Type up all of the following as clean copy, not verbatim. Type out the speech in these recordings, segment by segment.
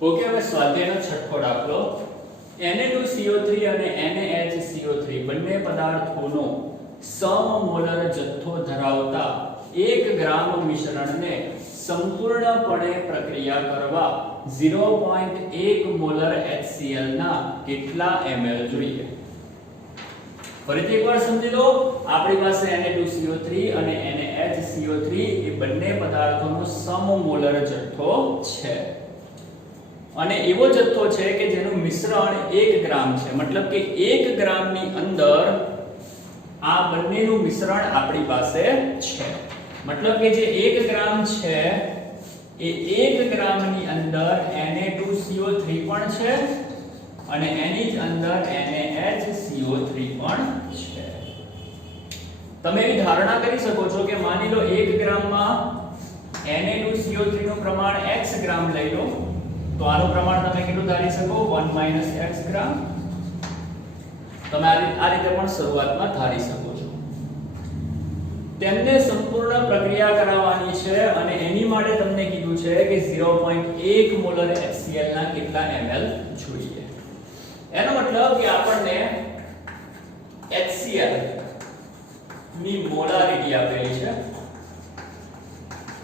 Okay, હવે સ્વાધ્યાયનો છઠ્ઠો દાખલો. Na2CO3 અને NaHCO3 બંને પદાર્થોનો સમમોલર જથ્થો ધરાવતા 1 ગ્રામ મિશ્રણને સંપૂર્ણપણે પ્રક્રિયા કરવા 0.1 મોલર HCl ના કેટલા ml જોઈએ? ફરીથી એકવાર સમજી લો. આપણી પાસે Na2CO3 અને NaHCO3 એ બંને પદાર્થોનો સમમોલર જથ્થો છે અને એવો જથ્થો છે કે જેનું મિશ્રણ 1 ગ્રામ છે. મતલબ કે 1 ગ્રામની અંદર આ બંનેનું મિશ્રણ આપણી પાસે છે. મતલબ કે જે 1 ગ્રામ છે એ 1 ગ્રામની અંદર Na2CO3 પણ છે અને એની જ અંદર NaHCO3 પણ છે. તમે એવી ધારણા કરી શકો છો કે માની લો 1 ગ્રામમાં Na2CO3 નું પ્રમાણ x ગ્રામ લઈ લો, તો આનું પ્રમાણ તમે કેટલું ધારી શકો? 1 - x ગ્રામ. તમે આ રીતે પણ શરૂઆતમાં ધારી શકો છો. તેમને સંપૂર્ણ પ્રક્રિયા કરાવવાની છે અને એની માટે તમને કીધું છે કે 0.1 મોલર HCl ના કેટલા ml જોઈએ. એનો મતલબ કે આપણને HCl ની મોલારિટી આપેલી છે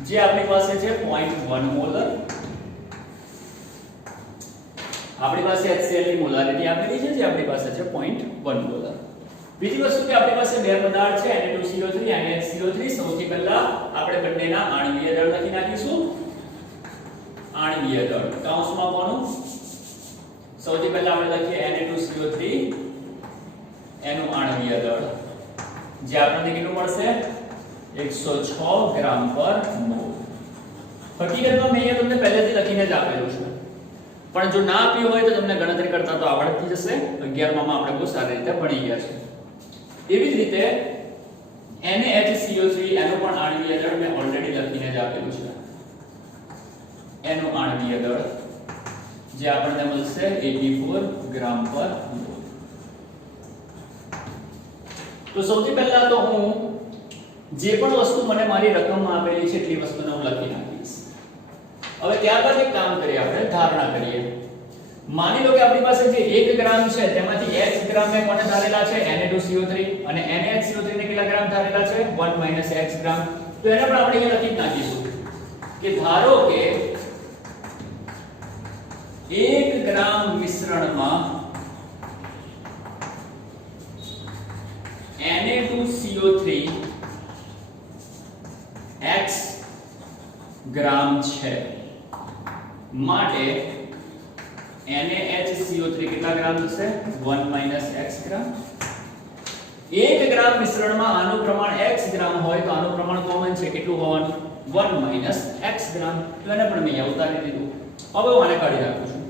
જે આપણી પાસે છે 0.1 મોલર. આપણી પાસે HCl ની મોલારિટી આપેલી છે જે આપણી પાસે છે 0.1 મોલર. બીજી વસ્તુ કે આપણી પાસે બે પદાર્થ છે Na2CO3 NaHCO3. સૌથી પહેલા આપણે બંનેના આણ્વીય દળ લખી નાખીશું. આણ્વીય દળ કૌંસમાં કોનું? સૌથી પહેલા આપણે લખીએ Na2CO3 એનું આણ્વીય દળ જે આપણને કેટલું મળશે? 106 ગ્રામ પર મોલ. હકીકતમાં મેં અહીંયા તમને પહેલેથી લખીને જ આપેલું છે, પણ જો ના આપ્યું હોય તો તમને ગણતરી કરતા તો આવડતી જશે. 11માં આપણે બહુ સારી રીતે ભણી ગયા છે. એવી જ રીતે NaHCO3 એનું પણ આણ્વીય દળ મેં ઓલરેડી લખીને જ આપેલું છે. એનું આણ્વીય દળ જે આપણને મળશે 84 ગ્રામ પર મોલ. તો સૌથી પહેલા તો હું જે પણ વસ્તુ મને મારી રકમમાં આપેલી છે એટલી વસ્તુને હું લખી નાખીશ. હવે ત્યારબાદ એક કામ કરીએ, આપણે ધારણા કરીએ. માની લો કે આપણી પાસે જે 1 ગ્રામ છે તેમાંથી x ગ્રામ મેં કોને ધારેલા છે? Na2CO3 અને NaHCO3 ને કેટલા ગ્રામ ધારેલા છે? 1 - x ગ્રામ. તો એને પણ આપણે અહીંયા લખી નાખીશું કે ધારો કે 1 ગ્રામ મિશ્રણમાં Na2CO3 x ગ્રામ છે માટે NaHCO3 કેટલા ગ્રામ થશે? 1 - x ગ્રામ. 1 ગ્રામ મિશ્રણમાં આનું પ્રમાણ x ગ્રામ હોય તો આનું પ્રમાણ કોમન છે. કેટલું હોવાનું? 1 - x ગ્રામ. તો એને પણ મેં અહીંયા ઉતારી દીધું. હવે હું આને કાઢી નાખું છું.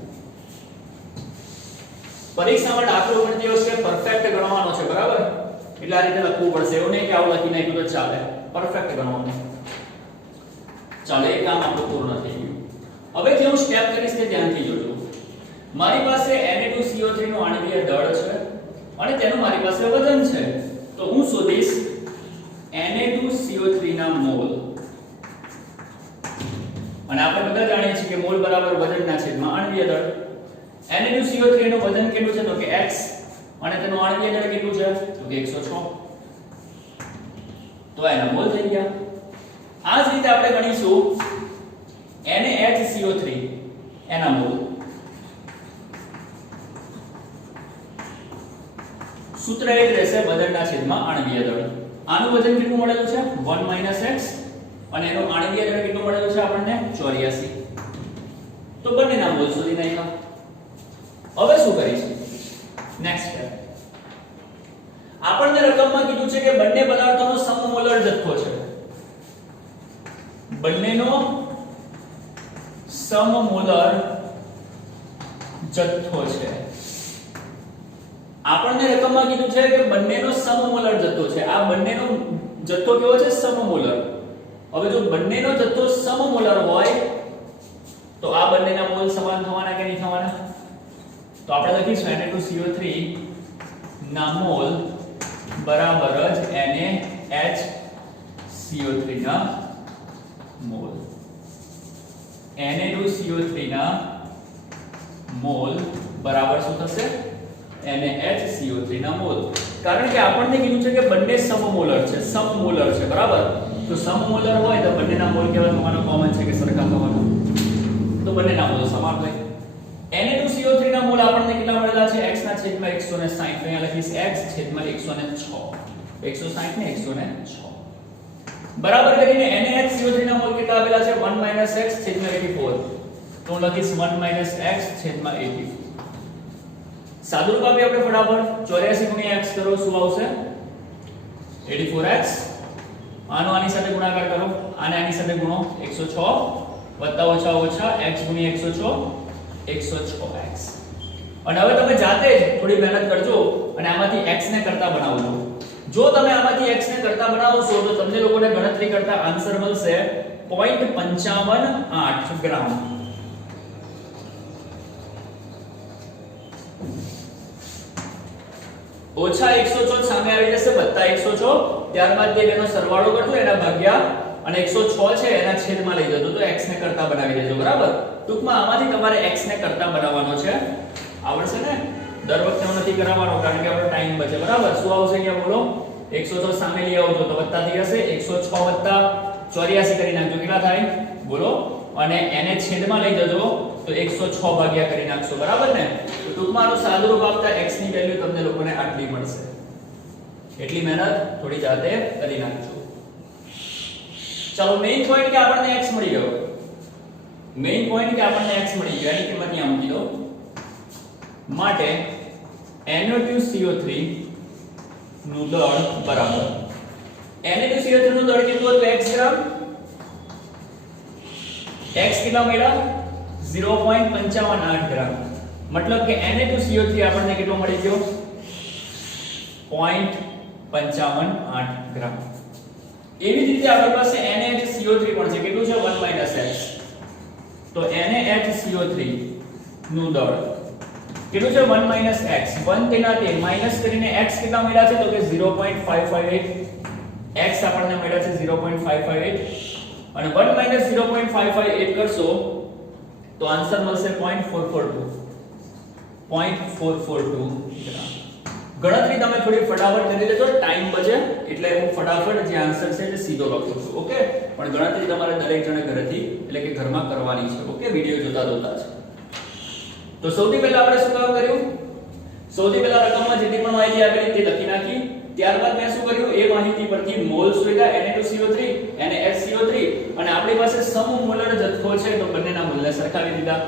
પરીક્ષામાં દાખલો ગણતી વખતે પરફેક્ટ ગણવાનો છે, બરાબર? એટલે આ રીતે લખવું પડશે. એવું નહીં કે આવું લખી નાખ્યું તો ચાલે. પરફેક્ટ ગણવાનું. ચાલો, એક કામ આપણું પૂર્ણ થઈ ગયું. હવે જે હું સ્ટેપ કરીશ તે ધ્યાનથી જોજો. મારી પાસે Na2CO3 નું આણ્વીય દળ છે અને તેનું મારી પાસે વજન છે. તો હું શોધીશ Na2CO3 ના મોલ. અને આપણે બધા જાણીએ છીએ કે મોલ બરાબર વજનના છેદમાં આણ્વીય દળ. Na2CO3 નું વજન કેટલું છે? તો કે x અને તેનું આણ્વીય દળ કેટલું છે? તો કે 106. તો એના મોલ થઈ ગયા. આ જ રીતે આપણે ગણીશું NaHCO3 એના મોલ. સૂત્ર એ જ રહેશે વજનના છેદમાં આણ્વીય દળ. આનું વજન કેટલું મળેલું છે? 1 - x અને એનું આણ્વીય દળ કેટલું મળેલું છે આપણને? 84. તો બંનેના મોલ શોધી નાખ્યા. હવે શું કરીશું? Next step. આપણને રકમમાં કીધું છે કે બંને પદાર્થોનો સમમોલર જથ્થો છે. બંનેનો સમમોલર જથ્થો છે. આપણને રકમમાં કીધું છે કે બંનેનો સમમોલર જથ્થો છે. આ બંનેનો જથ્થો કેવો છે? સમમોલર. હવે જો બંનેનો જથ્થો સમમોલર હોય તો આ બંનેના મોલ સમાન થવાના કે નહીં થવાના? તો આપણે લખીશું Na2CO3 ના મોલ બરાબર જ NaHCO3 ના મોલ. Na2CO3 ના મોલ બરાબર શું થશે NaHCO3 ના મોલ. કારણ કે આપણને કીધું છે કે બંને સમમોલર છે બરાબર. તો સમમોલર હોય તો બંનેના મોલ કેવા થવાના કોમન છે કે સરખા થવાના. તો બંનેના મોલ સમાન હોય. Na2CO3 ના મોલ આપણને કેટલા મળેલા છે x ના છેદમાં 160. તો અહીંયા લખીશ x છેદમાં 106. 160 ને 106 બરાબર કરીને NaHCO3 ના મોલ કેટલા આવેલા છે 1 - x છેદમાં 84. તો હું લખીશ 1 - x છેદમાં 84. સાદુરૂપ આપી આપણે ફટાફટ 84 * x કરો શું આવશે 84x. આનો આની સાથે ગુણાકાર કરો, આને આની સાથે ગુણો 106 વત્તા ઓછા ઓછા x * 106 106x. અને હવે તમે જાતે જ થોડી મહેનત કરજો અને આમાંથી x ને કરતા બનાવજો. જો તમે આમાંથી x ને કરતા બનાવશો તો તમને લોકોને ગણતરી કરતા આન્સર મળશે 0.558 ગ્રામ. ઓછા 106 સામે આવી જશે વત્તા 106, ત્યારબાદ તે બેનો સરવાળો કરજો એના ભાગ્યા અને 106 છે એના છેદમાં લઈ જજો તો x ને કરતા બનાવી દેજો બરાબર. ટૂંકમાં આમાંથી તમારે x ને કરતા બનાવવાનો છે. આવડશે ને? દર વખતે નથી કરાવવાનો કારણ કે આપણો ટાઈમ બચે બરાબર. શું આવશે અહીંયા બોલો 106 સામે લઈ આવજો તો વત્તા થઈ જશે 106 વત્તા 84 કરી નાખજો કેટલા થાય બોલો. અને એને છેદમાં લઈ જજો તો 106 ભાગ્યા કરી નાખશો બરાબર ને. તો ટૂંકમાં આનું સાદુરૂપ આપતા x ની વેલ્યુ તમને લોકોને આટલી મળશે. એટલી મહેનત થોડી જાતે કરી નાખજો. ચાલો મેઈન પોઈન્ટ કે આપણને x મળી ગયો. મેઈન પોઈન્ટ કે આપણને x મળી ગયો એની કિંમત અહીંયા મૂકી દો. માટે Na2CO3 નું દળ બરાબર Na2CO3 નું દળ કેટલું હતું x ગ્રામ. x કેટલા મળ્યા 0.558 ગ્રામ. મતલબ કે Na2CO3 આપણને કેટલો મળી ગયો 0.558 ગ્રામ. એવી જ રીતે આપણી પાસે NaHCO3 પણ છે કેટલું છે 1 - x. તો NaHCO3 નું દળ કેટલું છે 1 - x. 1 તેના તે માઈનસ કરીને x કેટલા મળ્યા છે તો કે 0.558. x આપણને મળ્યા છે 0.558 અને 1 - 0.558 કરશો તો આન્સર મળશે 0.442 ગ્રામ. ગણતરી તમે થોડી ફટાફટ કરી લેજો, ટાઈમ બચે એટલે હું ફટાફટ જે આન્સર છે તે સીધો લખું છું. ઓકે, પણ ગણતરી તમારે દરેક જણે ઘરેથી એટલે કે ઘરમાં કરવાની છે. ઓકે, વિડિયો જોતા જ. તો સૌથી પહેલા આપણે શું કામ કર્યું? સૌથી પહેલા રકમમાં જેટલી પણ માહિતી આપેલી તે લખી નાખી. ત્યારબાદ મેં શું કર્યું એ માહિતી પરથી મોલ શોધ્યા Na2CO3 NaHCO3 અને આપણી પાસે સમમોલર જથ્થો છે તો બંનેના મોલને સરખાવી દીધા.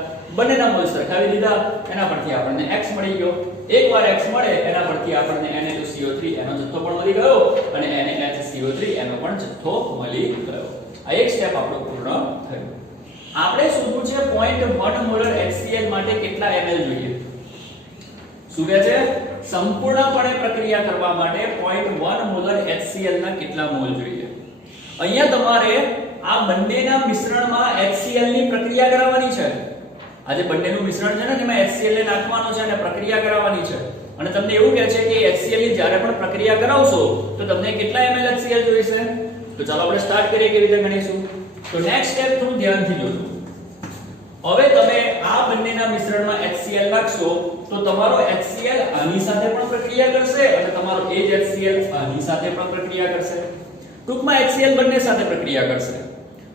એના પરથી આપણને x મળી ગયો. એકવાર x મળે એના પરથી આપણને Na2CO3 એનો જથ્થો પણ મળી ગયો અને NaHCO3 એનો પણ જથ્થો મળી ગયો. આ એક સ્ટેપ આપણો પૂર્ણ થયો. આપણે શોધવું છે 0.1 મોલર HCl માટે કેટલા ml જોઈએ. શું કહે છે? સંપૂર્ણપણે પ્રક્રિયા કરવા માટે 0.1 મોલર HCl ના કેટલા મોલ જોઈએ. અહીંયા તમારે આ બંનેના મિશ્રણમાં HCl ની પ્રક્રિયા કરાવવાની છે. આ જે બંનેનું મિશ્રણ છે ને તેમાં HCl ને નાખવાનો છે અને પ્રક્રિયા કરાવવાની છે. અને તમને એવું કહે છે કે HCl ની જ્યારે પણ પ્રક્રિયા કરાવશો તો તમને કેટલા ml HCl જોઈશે. તો ચાલો આપણે સ્ટાર્ટ કરીએ કેવી રીતે ગણીશું. તો નેક્સ્ટ સ્ટેપ થોડું ધ્યાનથી જોજો. હવે તમે આ બંનેના મિશ્રણમાં HCl નાખશો તો તમારો HCl આની સાથે પણ પ્રક્રિયા કરશે અને તમારો એ જ HCl આની સાથે પણ પ્રક્રિયા કરશે. ટૂંકમાં HCl બંને સાથે પ્રક્રિયા કરશે.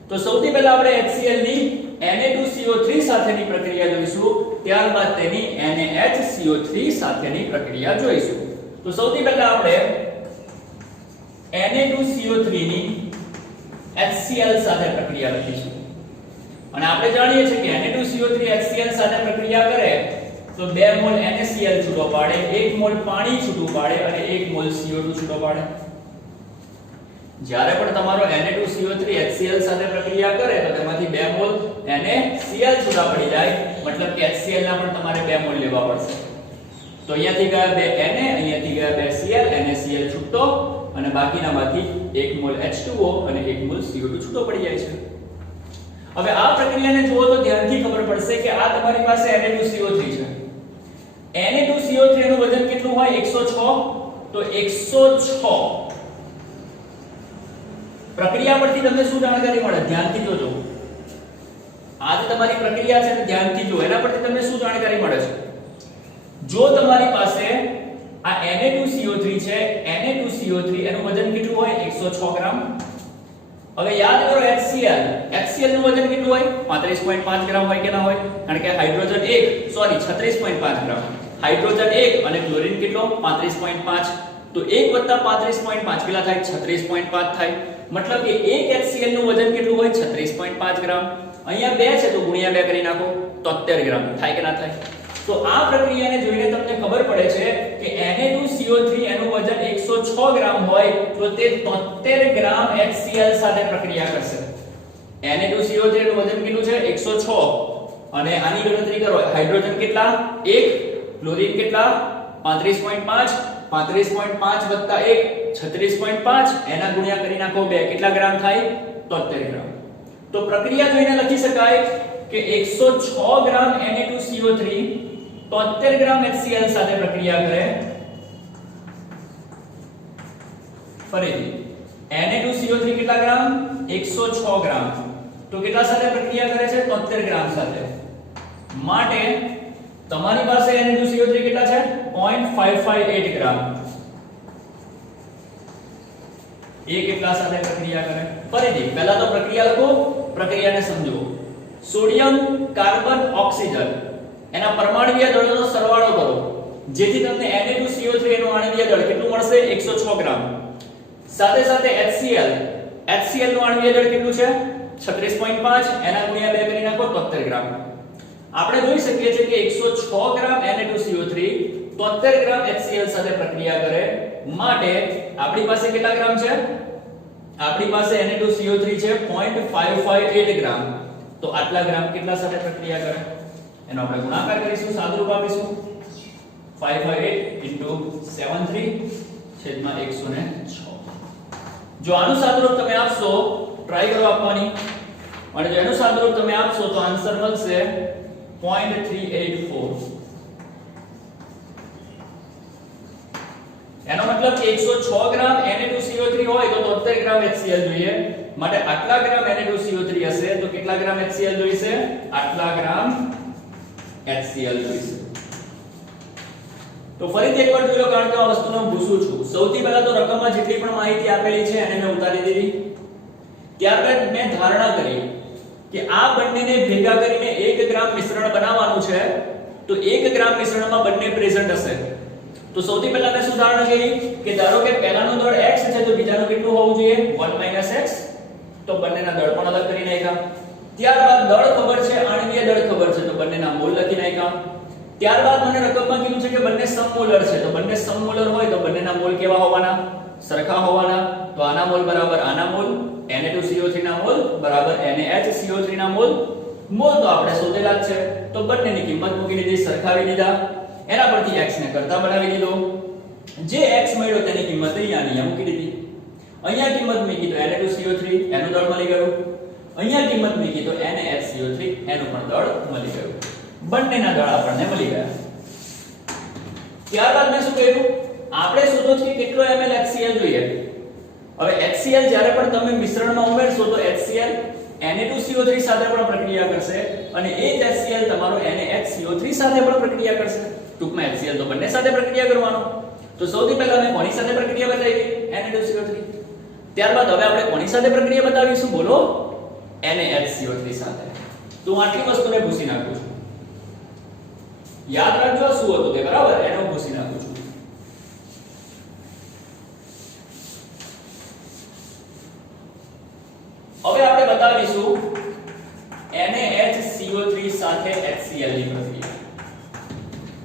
તો સૌથી પહેલા આપણે HCl ની Na2CO3 સાથેની પ્રક્રિયા જોઈશું, ત્યારબાદ તેની NaHCO3 સાથેની પ્રક્રિયા જોઈશું. તો સૌથી પહેલા આપણે Na2CO3 ની HCl સાથે પ્રક્રિયા લખીશું. અને આપણે જાણીએ છીએ કે Na2CO3 HCl સાથે પ્રક્રિયા કરે તો 2 મોલ NaCl છૂટો પાડે, 1 મોલ પાણી છૂટું પાડે અને 1 મોલ CO2 છૂટો પાડે. જ્યારે પણ તમારો Na2CO3 HCl સાથે પ્રક્રિયા કરે તો તેમાંથી 2 મોલ NaCl છૂટા પડી જાય, મતલબ કે HCl ના પણ તમારે 2 મોલ લેવા પડશે. તો અહીંયાથી ગયા 2 Na, અહીંયાથી ગયા 2 Cl, NaCl છૂટો અને બાકીનામાંથી 1 મોલ H2O અને 1 મોલ CO2 છૂટો પડી જાય છે. હવે આ પ્રક્રિયાને જુઓ તો ધ્યાનથી ખબર પડશે કે આ તમારી પાસે Na2CO3 છે. Na2CO3 નું વજન કેટલું હોય 106. તો 106 પ્રક્રિયા પરથી તમને શું જાણકારી મળે ધ્યાનથી જોજો. આ જે તમારી પ્રક્રિયા છે ધ્યાનથી જો, એના પરથી તમને શું જાણકારી મળે છે? જો તમારી પાસે આ Na2CO3 છે, Na2CO3 એનું વજન કેટલું હોય? 106 ગ્રામ. હવે યાદ કરો HCl નું વજન કેટલું હોય? 35.5 ગ્રામ હોય કે ના હોય? કારણ કે હાઇડ્રોજન 36.5 ગ્રામ. હાઇડ્રોજન 1 અને ક્લોરીન કેટલો? 35.5. તો 1 + 35.5 કેટલા થાય? 36.5 થાય. મતલબ કે એક HCl નું વજન કેટલું હોય? 36.5 ગ્રામ. અહીંયા 2 છે તો ગુણ્યા 2 કરી નાખો, 73 ગ્રામ થાય કે ના થાય? તો આ પ્રક્રિયાને જોઈને તમને ખબર પડે છે કે Na2CO3 એનું વજન 106 ગ્રામ હોય તો તે 73 ગ્રામ HCl સાથે પ્રક્રિયા કરશે. Na2CO3 નું વજન કેટલું છે? 106. અને આની ગણતરી કરો. હાઇડ્રોજન કેટલા? 1. ક્લોરીન કેટલા? 35.5. 35.5 + 1 36.5. એના ગુણ્યા કરી નાખો 2. કેટલા ગ્રામ થાય? 73 ગ્રામ. તો પ્રક્રિયા જોઈને લખી શકાય કે 106 ગ્રામ Na2CO3 73 ગ્રામ HCl સાથે પ્રક્રિયા કરે. ફરીથી Na2CO3 કેટલા ગ્રામ? 106 ગ્રામ. તો કેટલા સાથે પ્રક્રિયા કરે છે? 73 ગ્રામ સાથે. માટે તમારી પાસે Na2CO3 કેટલા છે? 0.558 ગ્રામ. એ કેટલા સાથે પ્રક્રિયા કરે? ફરીથી પહેલા તો પ્રક્રિયા લખો, પ્રક્રિયાને સમજો. સોડિયમ, કાર્બન, ઓક્સિજન એના પરમાણુય દળોનો સરવાળો કરો જેથી તમને Na2CO3 નું આણ્વીય દળ કેટલું મળશે? 106 ગ્રામ. સાથે સાથે HCl નું આણ્વીય દળ કેટલું છે? 36.5. એના ગુણ્યા 2 કરી નાખો, 73 ગ્રામ. આપણે જોઈ શકીએ છીએ કે 106 ગ્રામ Na2CO3 73 ગ્રામ HCl સાથે પ્રક્રિયા કરે. માટે આપણી પાસે કેટલા ગ્રામ છે? આપણી પાસે Na2CO3 છે 0.558 ગ્રામ. તો આટલા ગ્રામ કેટલા સાથે પ્રક્રિયા કરે? એનો આપણે ગુણાકાર કરીશું, સાદુરૂપ આપીશું. 558 * 73/106. જો આનું સાદુરૂપ તમે આપશો, ટ્રાય કરો આપવાની, અને જો એનું સાદુરૂપ તમે આપશો તો આન્સર મળશે 0.384. એનો મતલબ કે 106 ગ્રામ Na2CO3 હોય તો 73 ગ્રામ HCl જોઈએ. માટે આટલા ગ્રામ Na2CO3 હશે તો કેટલા ગ્રામ HCl જોઈશે? આટલા ગ્રામ HCl જોઈશે. તો ફરીથી એકવાર જોઈ લો, કારણ કે આ વસ્તુનો હું પૂછું છું. સૌથી પહેલા તો રકમમાં જેટલી પણ માહિતી આપેલી છે એને મેં ઉતારી દીધી. ત્યારબાદ મેં ધારણા કરી કે આ બંનેને ભેગા કરીને 1 ગ્રામ મિશ્રણ બનાવવાનું છે. તો 1 ગ્રામ મિશ્રણમાં બંને પ્રેઝન્ટ હશે. તો સૌથી પહેલા મેં શું ધારણા કરી કે ધારો કે પહેલાનું દળ x છે તો બીજાનું કેટલું હોવું જોઈએ? 1 - x. તો બંનેના દળ પણ અલગ કરી નાખ્યા. ત્યારબાદ દળ ખબર છે, આણ્વીય દળ ખબર છે, તો બંનેના મોલ લખી નાખ્યા. ત્યારબાદ મને રકમમાં કીધું છે કે બંને સમમોલર છે. તો બંને સમમોલર હોય તો બંનેના મોલ કેવા હોવાના? સરખા હોવાના. તો આના મોલ બરાબર આના મોલ, Na2CO3 ના મોલ બરાબર NaHCO3 ના મોલ. મોલ તો આપણે શોધેલા જ છે. તો બંનેની કિંમત મૂકી દીધી, સરખાવી દીધા. એના પરથી x ને કરતા બનાવી દીધો. જે x મળ્યો તેની કિંમત અહીંયા મૂકી દીધી. અહીંયા કિંમત મૂકી તો Na2CO3 એનું દળ મળી ગયું. અહીંયા કિંમત મૂકી તો NaHCO3 એનું પણ દળ મળી ગયું. બંનેના દળ આપણને મળી ગયા. ત્યારબાદ મેં શું કર્યું? આપણે શોધો કે કેટલો ml HCl જોઈએ. હવે HCl જ્યારે પણ તમે મિશ્રણમાં ઉમેરશો તો HCl Na2CO3 સાથે પણ પ્રક્રિયા કરશે અને એ જ HCl તમારો NaHCO3 સાથે પણ પ્રક્રિયા કરશે. ટૂંકમાં HCl તો બંને સાથે પ્રક્રિયા કરવાનો. તો સૌથી પહેલા મેં કોની સાથે પ્રક્રિયા બતાવી? Na2CO3. ત્યારબાદ હવે આપણે કોની સાથે પ્રક્રિયા બતાવીશું? બોલો. NaHCO3 સાથે. તો હું આટલી વસ્તુને ભૂસી નાખું છું. યાદ રાખજો શું હતું તે, બરાબર? એનો ભૂસી નાખું છું. હવે આપણે બતાવીશું NaHCO3 સાથે HCl ની પ્રક્રિયા.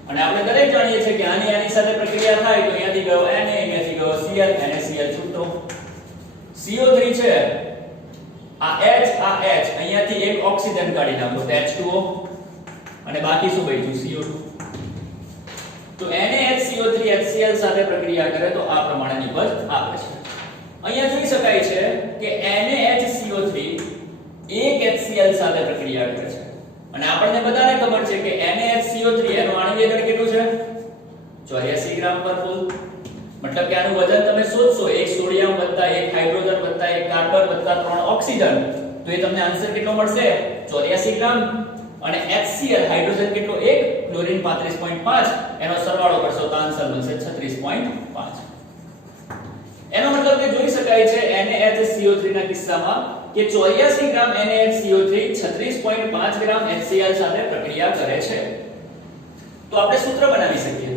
અને આપણે દરેક જાણીએ છીએ કે આની સાથે પ્રક્રિયા થાય તો અહીંયાથી ગયો Na, અહીંયાથી ગયો Cl, NaCl છૂટો. CO3 છે, આ H, અહીંયાથી એક ઓક્સિજન કાઢી નાખો તો H2O, અને બાકી શું બચ્યું? CO2. તો NaHCO3 HCl સાથે પ્રક્રિયા કરે તો આ પ્રમાણેની પદ આપે છે. અહીંયા જોઈ શકાય છે કે NaHCO3 એક HCl સાથે પ્રક્રિયા કરે છે. અને આપણને બધાને ખબર છે કે NaHCO3 એનું આણ્વીય દળ કેટલું છે? 84 ગ્રામ પર મોલ. મતલબ કે આનું વજન તમે શોધશો, એક સોડિયમ વત્તા એક હાઇડ્રોજન વત્તા એક કાર્બન વત્તા 3 ઓક્સિજન, તો એ તમને આન્સર કેટલો મળશે? 84 ગ્રામ અને HCl હાઇડ્રોજન કેટલો 1, ક્લોરીન 35.5, એનો સરવાળો કરશો તો આન્સર બનશે 36.5. એનો મતલબ કે જોઈ શકાય છે NaHCO3 ના કિસ્સામાં કે 84 ગ્રામ NaHCO3 36.5 ગ્રામ HCl સાથે પ્રક્રિયા કરે છે. તો આપણે સૂત્ર બનાવી શકીએ.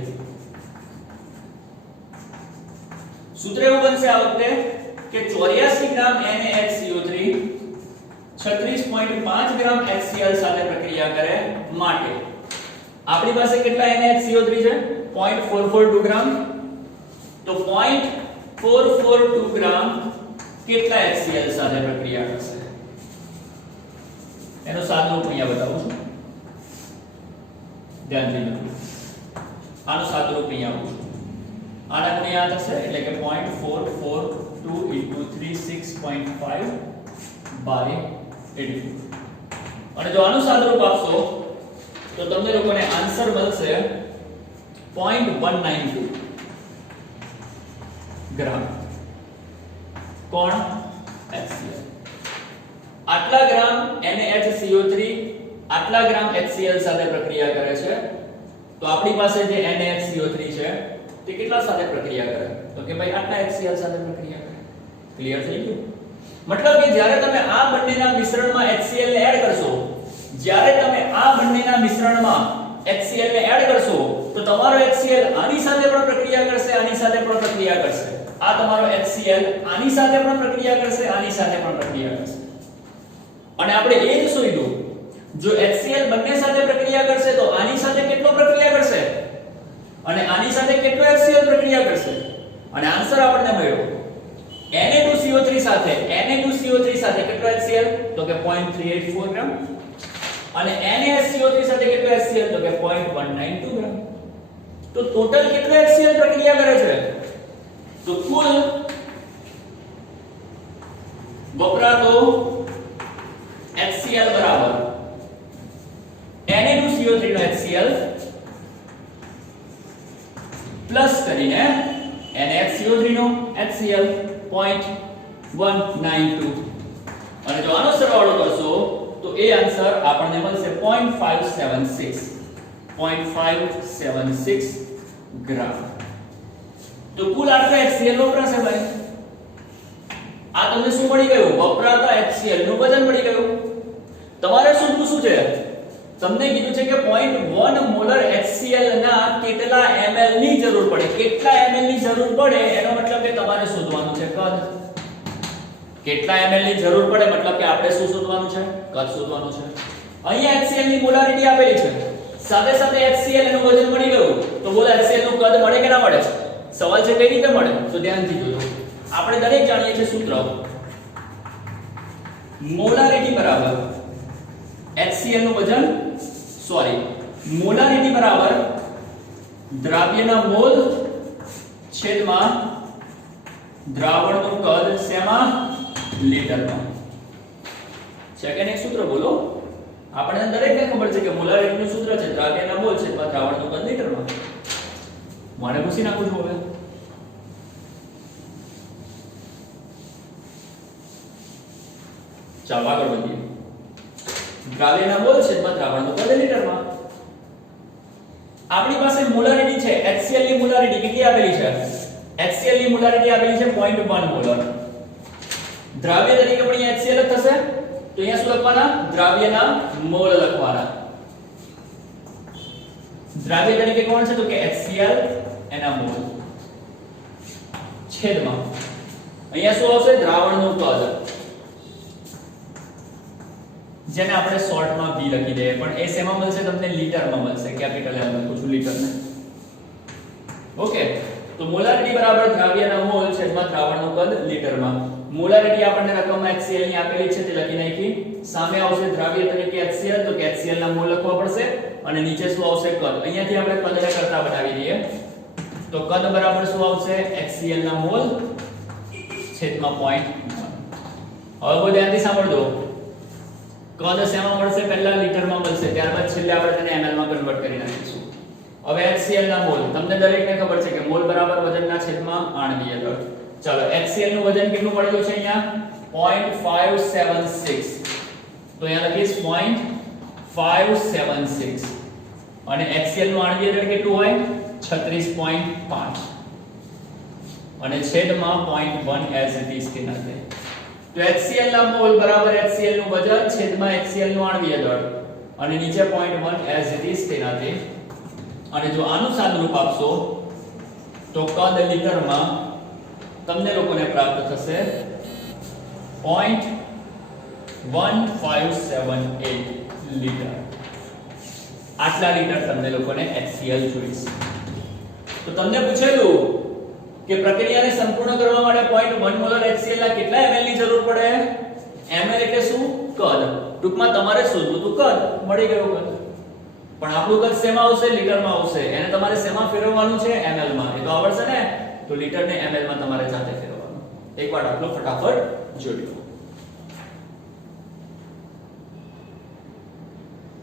સૂત્ર એવું બનશે આ વખતે કે 84 ગ્રામ NaHCO3 36.5 ગ્રામ HCl સાથે પ્રક્રિયા કરે માટે આપણી પાસે કેટલા NaHCO3 છે 0.442 ગ્રામ. તો 0.442 ગ્રામ કેટલા HCl સાથે પ્રક્રિયા કરશે એનો સાદું રૂપ અહીંયા બતાવું છું. ધ્યાનથી જુઓ. આનો સાદું રૂપ અહીંયા આપું છું. આના ગુણ્યા થશે એટલે કે 0.442 36.5 by 82. અને જો આનું સાદું રૂપ આપશો તો તમને લોકોને આન્સર મળશે 0.192 ગ્રામ. કોણ HCl. આટલા ગ્રામ NaHCO3 આટલા ગ્રામ HCl સાથે પ્રક્રિયા કરે છે. તો આપણી પાસે જે NaHCO3 છે તે કેટલા સાથે પ્રક્રિયા કરે તો કે ભાઈ આટલા HCl સાથે પ્રક્રિયા કરે. ક્લિયર થઈ ગયું. મતલબ કે જ્યારે તમે આ બંનેના મિશ્રણમાં HCl ને એડ કરશો જ્યારે તમે આ બંનેના મિશ્રણમાં HCl ને એડ કરશો તો તમારો HCl આની સાથે પણ પ્રક્રિયા કરશે આની સાથે પણ પ્રક્રિયા કરશે. આ તમારો HCl આની સાથે પણ પ્રક્રિયા કરશે આની સાથે પણ પ્રક્રિયા કરશે. અને આપણે એ જ શોધ્યું જો HCl બંને સાથે પ્રક્રિયા કરશે તો આની સાથે કેટલો પ્રક્રિયા કરશે અને આની સાથે કેટલો HCl પ્રક્રિયા કરશે. અને આન્સર આપણને મળ્યો Na2CO3 સાથે કેટલો HCl તો કે 0.384 ગ્રામ અને NaHCO3 સાથે કેટલો HCl તો કે 0.192 ગ્રામ. તો ટોટલ કેટલો HCl પ્રક્રિયા કરે છે તો કુલ વપરાતો HCl બરાબર Na2CO3 નો HCl પ્લસ કરીને NaHCO3 નો HCl 0.192 અને જો આનો સરવાળો કરશો તો એ આન્સર આપણને મળશે 0.576 ગ્રામ. તો કુલ આટલા HCl વપરાશે ભાઈ. આ તમને શું મળી ગયું વપરાતા HCl નું વજન મળી ગયું. તમારે શોધવું શું છે તમને કીધું છે કે 0.1 મોલર HCl ના કેટલા ml ની જરૂર પડે. કેટલા ml ની જરૂર પડે એનો મતલબ કે તમારે શોધવાનું છે કદ. કેટલા ml ની જરૂર પડે મતલબ કે આપણે શું શોધવાનું છે કદ શોધવાનું છે. અહીંયા HCl ની મોલારિટી આપેલી છે સાથે સાથે HCl નું વજન મળી ગયું તો બોલો HCl નું કદ મળે કે ના મળે. સવાલ છે કઈ રીતે મળે તો ધ્યાનથી જોજો. આપણે દરેક જાણીએ છીએ સૂત્ર મોલારિટી બરાબર HCl નું વજન મોલારિટી બરાબર દ્રાવ્યના મોલ છેદમાં દ્રાવણનું કદ શેમાં લીટરમાં. છે કે નહીં સૂત્ર બોલો. આપણને દરેકને ખબર છે કે મોલારિટીનું સૂત્ર છે દ્રાવ્યના મોલ છેદમાં દ્રાવણનું કદ લીટરમાં. મને પૂછી નાખું છું હવે ચાલો આગળ વધીએ. દ્રાવ્યના મોલ છેદમાં દ્રાવણનું કદ લીટરમાં. આપણી પાસે મોલારિટી છે HCl ની મોલારિટી કેટલી આપેલી છે HCl ની મોલારિટી આપેલી છે 0.1 મોલર. દ્રાવ્ય તરીકે પણ અહીંયા HCl જ થશે તો અહીંયા શું લખવાના દ્રાવ્યના મોલ લખવાના. દ્રાવ્ય તરીકે કોણ છે તો કે HCl એના મોલ છેદમાં અહીંયા શું આવશે દ્રાવણનું કદ જેને આપણે શોર્ટમાં V લખી દઈએ પણ એ શેમાં મળશે તમને લીટરમાં મળશે. કેપિટલ M લખું છું લીટરને. ઓકે તો મોલારિટી બરાબર દ્રાવ્યના મોલ છેદમાં દ્રાવણનું કદ લીટરમાં. મોલારિટી આપણને રકમમાં HCl ની આપેલી છે તે લખી નાખી. સામે આવશે દ્રાવ્ય તરીકે HCl તો કે HCl ના મોલ લખવા પડશે અને નીચે શું આવશે કદ. અહીંયાથી આપણે કદને કરતા બનાવી દઈએ તો કદ બરાબર શું આવશે HCl ના મોલ છેદમાં 0.1. હવે બહુ ધ્યાનથી સાંભળજો. કદ શેમાં મળશે પહેલા લીટરમાં મળશે ત્યારબાદ છેલ્લે આપણે તેને ml માં કન્વર્ટ કરી નાખીશું. હવે HCl ના મોલ તમને દરેકને ખબર છે કે મોલ બરાબર વજનના છેદમાં આણ્વીય દળ. ચાલો HCl નું વજન કેટલું મળ્યું છે અહીંયા 0.576 તો અહીંયા લખીશ 0.576 અને HCl નું આણ્વીય દળ કેટલું હોય 36.5 અને છેદમાં 0.1 એઝ ઇટ ઇઝ તેના છે તો HCl ના મોલ બરાબર HCl નું વજન છેદમાં HCl નું આણ્વીય દળ અને નીચે 0.1 એઝ ઇટ ઇઝ તેના છે અને જો આનું સાદુરૂપ આપશો તો કદ લીટરમાં તમને લોકોને પ્રાપ્ત થશે 0.1578 લીટર આટલા લીટર તમને લોકોને HCl જોઈશે તો તમને પૂછેલું કે પ્રક્રિયાને સંપૂર્ણ કરવા માટે 0.1 મોલર HCl ના કેટલા ml ની જરૂર પડે ml એટલે શું કદ ટૂંકમાં તમારે શોધવું તો કદ મળી ગયું કદ પણ આપણું કદ શેમાં આવશે લીટરમાં આવશે એને તમારે શેમાં ફેરવવાનું છે ml માં એ તો આવડશે ને તો લીટર ને ml માં તમારે જાતે ફેરવવાનું એકવાર દાખલો ફટાફટ જોઈ લો